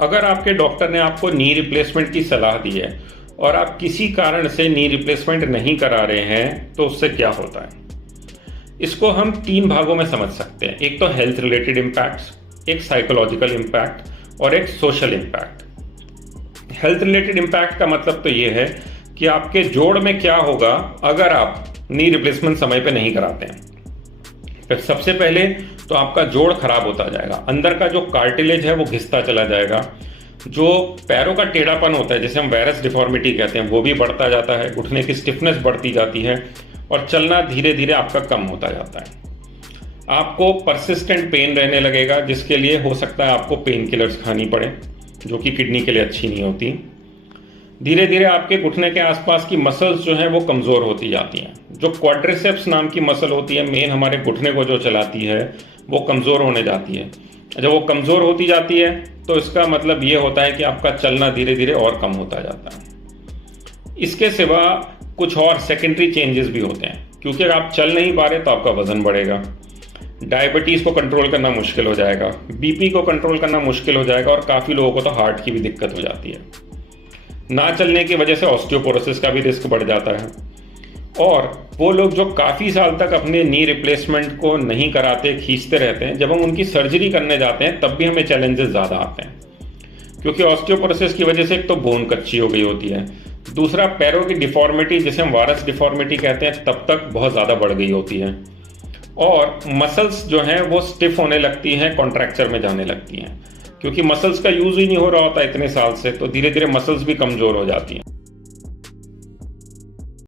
अगर आपके डॉक्टर ने आपको नी रिप्लेसमेंट की सलाह दी है और आप किसी कारण से नी रिप्लेसमेंट नहीं करा रहे हैं तो उससे क्या होता है? इसको हम 3 भागों में समझ सकते हैं। एक तो हेल्थ रिलेटेड इम्पैक्ट्स, एक साइकोलॉजिकल इम्पैक्ट और एक social impact. Health related impact का मतलब तो ये है कि आपके जोड़ में क्या होगा अगर आप नी रिप्लेसमेंट समय पे नहीं कराते हैं। फिर सबसे पहले तो आपका जोड़ खराब होता जाएगा, अंदर का जो कार्टिलेज है वो घिसता चला जाएगा, जो पैरों का टेढ़ापन होता है जिसे हम वायरस डिफॉर्मिटी कहते हैं वो भी बढ़ता जाता है, घुटने की स्टिफनेस बढ़ती जाती है और चलना धीरे धीरे आपका कम होता जाता है। आपको परसिस्टेंट पेन रहने लगेगा जिसके लिए हो सकता है आपको पेन किलर्स खानी पड़े जो कि किडनी के लिए अच्छी नहीं होती। धीरे धीरे आपके घुटने के आसपास की मसल्स जो हैं वो कमज़ोर होती जाती हैं। जो क्वाड्रिसेप्स नाम की मसल होती है मेन हमारे घुटने को जो चलाती है वो कमज़ोर होने जाती है। जब वो कमज़ोर होती जाती है तो इसका मतलब ये होता है कि आपका चलना धीरे धीरे और कम होता जाता है। इसके सिवा कुछ और सेकेंडरी चेंजेस भी होते हैं, क्योंकि अगर आप चल नहीं पा रहे तो आपका वजन बढ़ेगा, डायबिटीज़ को कंट्रोल करना मुश्किल हो जाएगा, बीपी को कंट्रोल करना मुश्किल हो जाएगा और काफ़ी लोगों को तो हार्ट की भी दिक्कत हो जाती है। ना चलने की वजह से ऑस्टियोपोरोसिस का भी रिस्क बढ़ जाता है। और वो लोग जो काफ़ी साल तक अपने नी रिप्लेसमेंट को नहीं कराते, खींचते रहते हैं, जब हम उनकी सर्जरी करने जाते हैं तब भी हमें चैलेंजेस ज़्यादा आते हैं, क्योंकि ऑस्टियोपोरोसिस की वजह से एक तो बोन कच्ची हो गई होती है, दूसरा पैरों की डिफॉर्मिटी जिसे हम वारस डिफॉर्मिटी कहते हैं तब तक बहुत ज़्यादा बढ़ गई होती है, और मसल्स जो हैं वो स्टिफ होने लगती हैं, कॉन्ट्रैक्चर में जाने लगती हैं, क्योंकि मसल्स का यूज़ ही नहीं हो रहा होता इतने साल से, तो धीरे धीरे मसल्स भी कमज़ोर हो जाती हैं।